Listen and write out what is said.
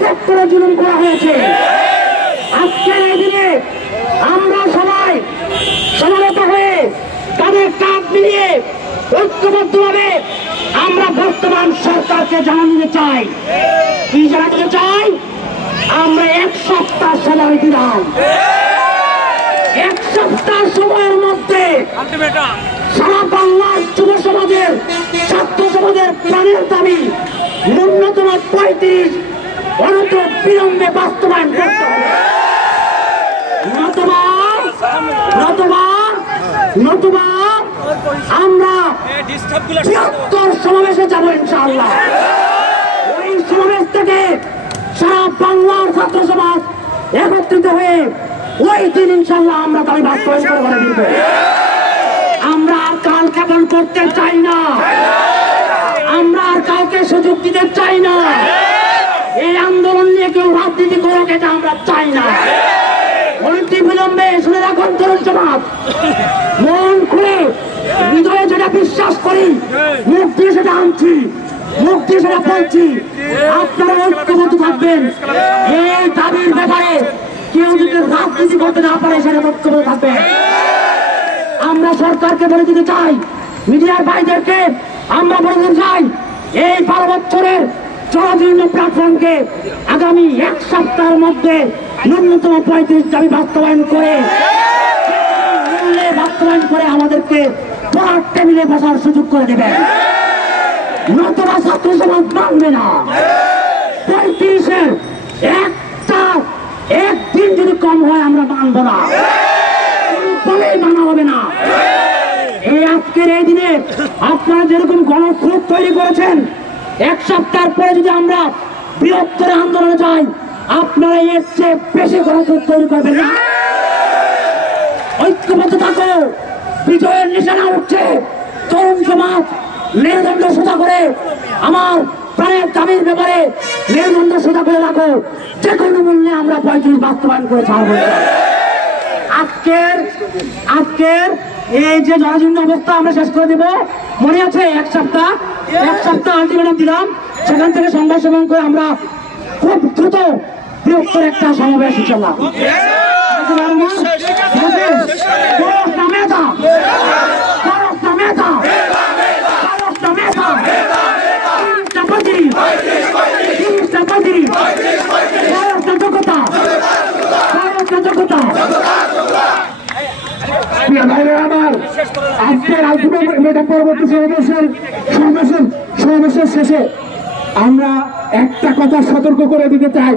সেক্টরে জুলুম করা হয়েছে। আজকের এই দিনে আমরা সবাই সমবেত হয়ে তাদের কাঁধ মিলিয়ে ঐক্যবদ্ধভাবে আমরা বর্তমান সরকারকে জানাতে চাই। কি জানাতে চাই? আমরা এক সপ্তাহ সময় দিলাম। এক সপ্তাহ সময়ের মধ্যে সারা বাংলার যুব সমাজের, ছাত্র সমাজের প্রাণের দাবি ন্যূনতম 35 অনত বিলম্বে বাস্তবায়ন করতে হবে। নতুবা আমরা বৃহত্তর সমাবেশে যাব ইনশাআল্লাহ। ওই সমাবেশ থেকে সারা বাংলার ছাত্র সমাজ একত্রিত হয়ে ওই দিন ইনশাআল্লাহ আমরা দাবি বাস্তবায়ন করে দিব। আমরা আর কাল কেমন করতে চাই না, আমরা আর কাউকে সুযোগ দিতে চাই না। এই আন্দোলন নিয়ে কেউ রাজনীতি করুক, এটা আমরা চাই না। অনতি বিলম্বে শুনে রাখুন তরুণ সমাজ, মন খুলে হৃদয়ে যেটা বিশ্বাস করি মুখ দিয়ে সেটা আনছি, মুখ দিয়ে সেটা বলছি। আপনারা ঐক্যবদ্ধ থাকবেন। এই দাবির ব্যাপারে কেউ যদি রাজনীতি করতে না পারে সেটা ঐক্যবদ্ধ থাকবে। আমরা সরকারকে বলে দিতে চাই, মিডিয়ার ভাইদেরকে আমরা বলে দিতে চাই, এই 12 বছরের জরাজীর্ণ প্ল্যাটফর্মকে আগামী এক সপ্তাহের মধ্যে ন্যূনতম 35 দাবি বাস্তবায়ন করে আমাদেরকে পড়ার টেবিলে বসার সুযোগ করে দেবেন। নতুবা ছাত্র সমাজ মানবে না। 35-এর একদিন যদি কম হয় আমরা মানব না, বলেই মানা হবে না। এই আজকের এই দিনে আপনারা যেরকম গণস্রোত তৈরি করেছেন, এক সপ্তাহ পরে যদি আমরা বৃহত্তর আন্দোলনে যাই, আপনারা এর চেয়ে বেশি গণস্রোত তৈরি করবেন না। ঐক্যবদ্ধ থাকো, বিজয়ের নিশানা উঠছে। তরুণ সমাজ মেরুদণ্ড সোজা করে আমার প্রাণের দাবির ব্যাপারে মেরুদণ্ড সোজা করে রাখো। যে কোনো মূল্যে আমরা 35 বাস্তবায়ন করে ছাড়ব। আজকের এই যে জরাজীর্ণ অবস্থা আমরা শেষ করে দেব। মনে আছে এক সপ্তাহ আলটিমেটাম দিলাম, সেখান থেকে সংবাদ সম্মেলন করে আমরা খুব দ্রুত বৃহত্তর একটা সমাবেশ ইনশাআল্লাহ। আজকের আলটিমেটাম পরবর্তী সমাবেশের শেষে আমরা একটা কথা সতর্ক করে দিতে চাই।